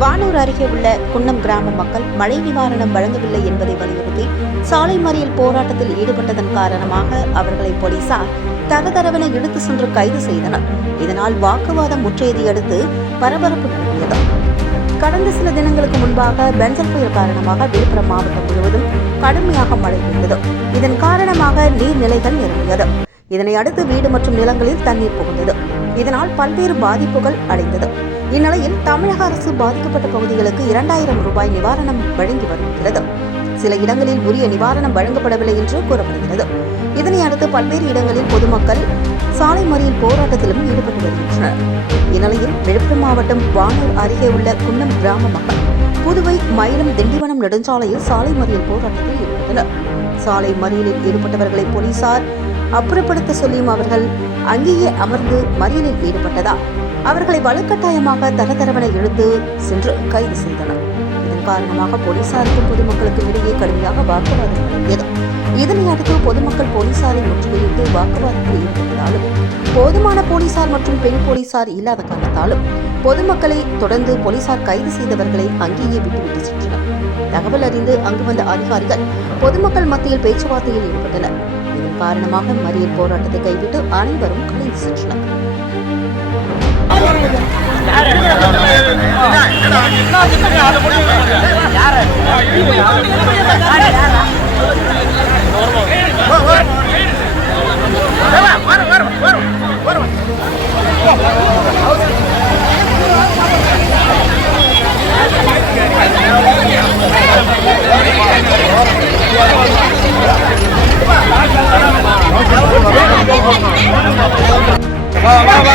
வானூர் அருகே உள்ள குன்னம் கிராம மக்கள் மழை நிவாரணம் வழங்கவில்லை என்பதை வலியுறுத்தி சாலை மறியல் போராட்டத்தில் ஈடுபட்டதன் காரணமாக அவர்களை போலீசார் தரதரவென இழுத்து சென்று கைது செய்தனர். இதனால் வாக்குவாதம் முற்றியதை அடுத்து பரபரப்பு நிலவியது கடந்த சில தினங்களுக்கு முன்பாக பெஞ்சல் புயல் காரணமாக விழுப்புரம் மாவட்டம் முழுவதும் கடுமையாக மழை பெய்தது. இதன் காரணமாக நீர்நிலைகள் நிரம்பியது. இதனை அடுத்து வீடு மற்றும் நிலங்களில் தண்ணீர் புகுந்தது. இதனால் பல்வேறு பாதிப்புகள் அடைந்தது. இந்நிலையில் தமிழக அரசு பாதிக்கப்பட்ட பகுதிகளுக்கு இரண்டாயிரம் ரூபாய் நிவாரணம் வழங்கி வருகிறது. சில இடங்களில் உரிய நிவாரணம் வழங்கப்படவில்லை என்று கூறப்படுகிறது. இதனை அடுத்து பல்வேறு இடங்களில் பொதுமக்கள் சாலை மறியல் போராட்டத்திலும் ஈடுபட்டு வருகின்றனர். இந்நிலையில் விழுப்புரம் மாவட்டம் வானூர் அருகே உள்ள குன்னம் கிராம மக்கள் புதுவை மயிலம் திண்டிவனம் நெடுஞ்சாலையில் சாலை மறியல் போராட்டத்தில் ஈடுபட்டனர். சாலை மறியலில் ஈடுபட்டவர்களை போலீசார் அப்புறப்படுத்த சொல்லியும் அவர்கள் அங்கேயே அமர்ந்து மறியலில் ஈடுபட்டதா? அவர்களை வலுக்கட்டாயமாக தரதரவென இழுத்து சென்று கைது செய்தனர். இதன் காரணமாக போலீசாருக்கும் பொதுமக்களுக்கும் இடையே கடுமையாக வாக்குவாதம் நடந்தது இதனை அடுத்து பொதுமக்கள் போலீசாரை முற்றுகையிட்டு வாக்குவாதத்தில் ஈடுபட்டதாலும் போதுமான போலீசார் மற்றும் பெண் போலீசார் இல்லாத காரணத்தாலும் பொதுமக்களை தொடர்ந்து போலீசார் கைது செய்தவர்களை அங்கேயே விட்டுவிட்டு சென்றனர். தகவல் அறிந்து அங்கு வந்த அதிகாரிகள் பொதுமக்கள் மத்தியில் பேச்சுவார்த்தையில் ஈடுபட்டனர். இதன் காரணமாக மறியல் போராட்டத்தை கைவிட்டு அனைவரும் கலைந்து சென்றனர். வா வா வா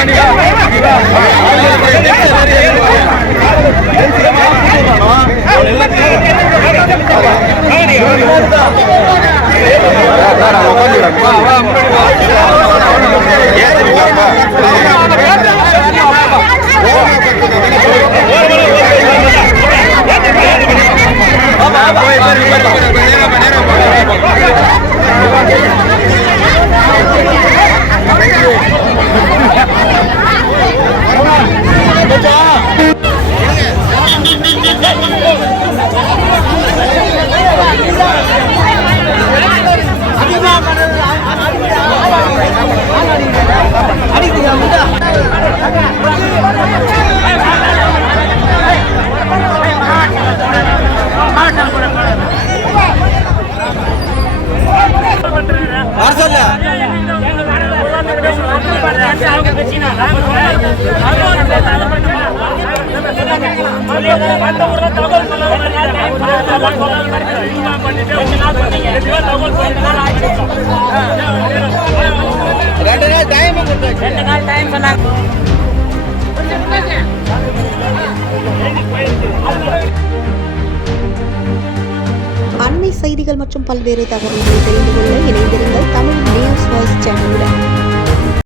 ரெண்டு நாள் டைம் ரெண்டு நாள் டைம் சொன்னாங்க அண்மை செய்திகள் மற்றும் பல்வேறு தகவல்களை தெரிந்து கொள்ள இணைந்திருங்கள் தமிழ் நியூஸ் வாய்ஸ் சேனலுடன்.